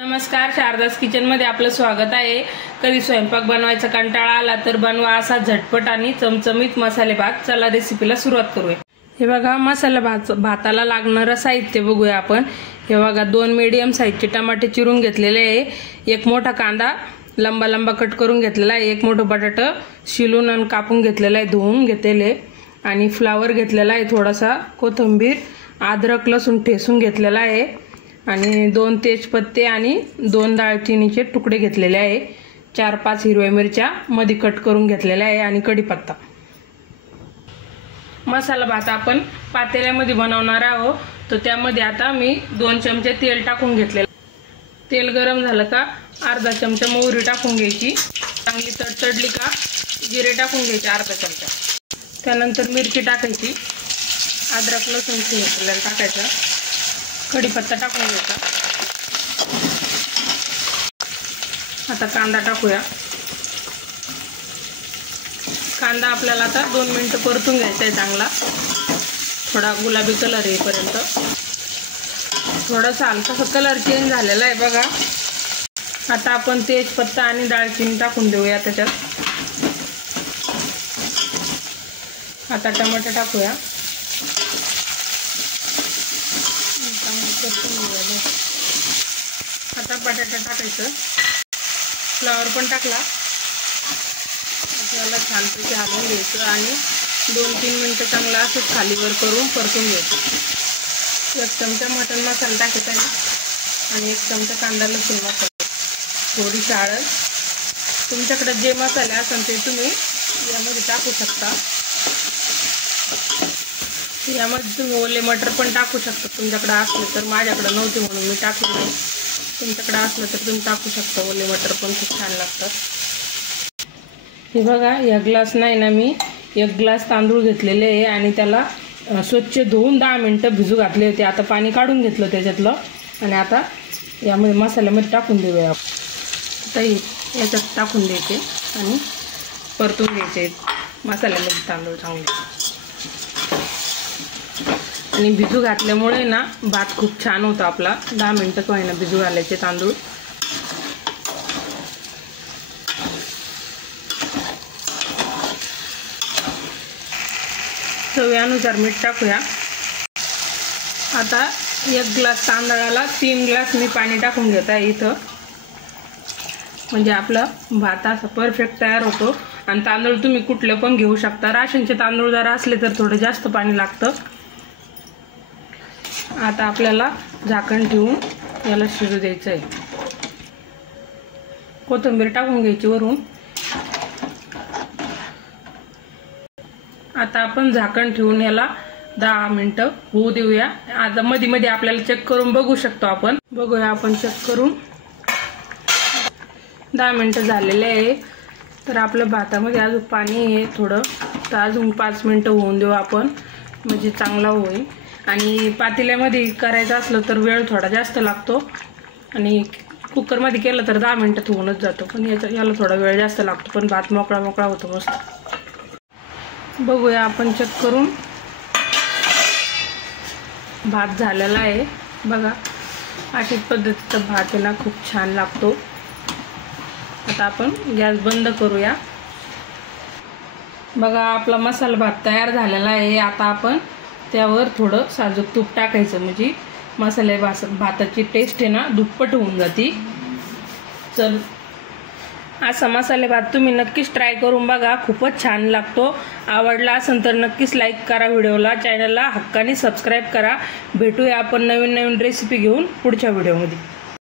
नमस्कार, शारदास किचन मध्ये आपलं स्वागत आहे। कधी स्वयंपाक बनवायचा कंटाळा आला तर बनवा असा झटपट आणि चमचमीत मसाले भात। चला रेसिपीला सुरुवात करूया। हे बघा, मसाला भाताला लागणारं साहित्य बघूया आपण। हे बघा, 2 मीडियम साईजचे टमाटे चिरून घेतलेले आहे, एक मोठा कांदा लंबा लंबा कट करून घेतलेला आहे, एक मोठं बटाटा शिलून आणि कापून घेतलेला आहे, धुवून घेतलेले, आणि फ्लावर घेतलेला आहे, थोडासा कोथिंबीर, अद्रक लसूण ठेसून घेतलेला आहे, आणि 2 तेजपत्ते आणि 2 दालचिनीचे तुकडे घेतलेले आहे, 4-5 हिरव्या मिरच्या मध्ये कट करून घेतलेल्या आहे, आणि कढीपत्ता। मसाला भात आपण पातेल्यामध्ये बनवणार आहोत, तर त्यामध्ये आता मी 2 चमचे तेल टाकून घेतलेले। तेल गरम झालं का अर्धा चमचा मोहरी टाकून घ्यायची, चांगली तडतडली का जिरे टाकून घ्यायचे अर्धा चमचा, त्यानंतर मिरची टाकायची, अद्रक लसूण ठेचलेलं टाकायचं, कढीपत्ता टाकून घ्यायचा। आता कांदा टाकूया। कांदा आपल्याला आता 2 मिनिटं परतून घ्यायचा आहे, चांगला थोडा गुलाबी कलर येईपर्यंत। थोडासा हलकासा कलर चेंज झालेला आहे बघा। आता आपण तेजपत्ता आणि दालचिनी टाकून देऊया त्याच्यात। आता टमाटर टाकूया, आता बटाटा टाकायचं, फ्लावर पण टाकला, त्याला छानपैकी हलवून घ्यायचं आणि 2-3 मिनिटं चांगला असं खालीवर करून परतून घ्यायचं। 1 चमचा मटन मसाला टाकायचा आणि 1 चमचा कांदा लसूण मसाला, थोडीशी हळद, तुमच्याकडे जे मसाले असेल ते तुम्ही यामध्ये टाकू शकता। यामध्ये तुम्ही ओले मटर पण टाकू शकता तुमच्याकडे असले तर, माझ्याकडे नव्हते म्हणून मी टाकले नाही, तुमच्याकडे असलं तर तुम्ही टाकू शकता, ओले मटर पण खूप छान लागतात। हे बघा, 1 ग्लास नाही ना, मी 1 ग्लास तांदूळ घेतलेले आहे आणि त्याला स्वच्छ धुवून 10 मिनिटं भिजू घातले होते। आता पाणी काढून घेतलं त्याच्यातलं, आणि आता यामध्ये मसाल्यामध्ये टाकून देऊया। आता याच्यात टाकून द्यायचे आणि परतून घ्यायचे मसाल्यामध्ये तांदूळ चांगले, आणि भिजू घातल्यामुळे ना भात खूप छान होतो आपला। 10 मिनिटं का होईना भिजू घालायचे तांदूळ। चवीनुसार मीठ टाकूया। आता 1 ग्लास तांदळाला 3 ग्लास मी पाणी टाकून घेत आहे इथं, म्हणजे आपला भात असा परफेक्ट तयार होतो। आणि तांदूळ तुम्ही कुठले पण घेऊ शकता, राशनचे तांदूळ जर असले तर थोडं जास्त पाणी लागतं। आता आपल्याला झाकण ठेवून याला शिजू द्यायचं आहे। कोथिंबीर टाकून घ्यायची वरून। आता आपण झाकण ठेवून याला 10 मिनिटं होऊ देऊया। आता मध्ये मध्ये आपल्याला चेक करून बघू शकतो आपण, बघूया आपण चेक करून। 10 मिनिटं झालेले आहे, तर आपल्या भातामध्ये अजून पाणी आहे थोडं, तर अजून 5 मिनिटं होऊन देऊ आपण, म्हणजे चांगला होईल। आणि पातेल्यामध्ये करायचं असलं तर वेळ थोडा जास्त लागतो, आणि कुकरमध्ये केलं तर 10 मिनिटात होऊनच जातो, पण याला थोडा वेळ जास्त लागतो, पण भात मोकळा मोकळा होतो मस्त। बघूया आपण चेक करून, भात झालेला आहे बघा। अशाच पद्धतीचा भात आहे ना, खूप छान लागतो। आता आपण गॅस बंद करूया। बघा, आपला मसाला भात तयार झालेला आहे। आता आपण त्यावर थोडं साजूक तूप टाकायचं, म्हणजे मसाले भाताची टेस्ट आहे ना दुप्पट होऊन जाते। चल, असा मसाले भात तुम्ही नक्कीच ट्राय करून बघा, खूपच छान लागतो। आवडला असेल तर नक्कीच लाईक करा व्हिडिओला, चॅनलला हक्काने सबस्क्राईब करा। भेटूया आपण नवीन नवीन रेसिपी घेऊन पुढच्या व्हिडिओमध्ये।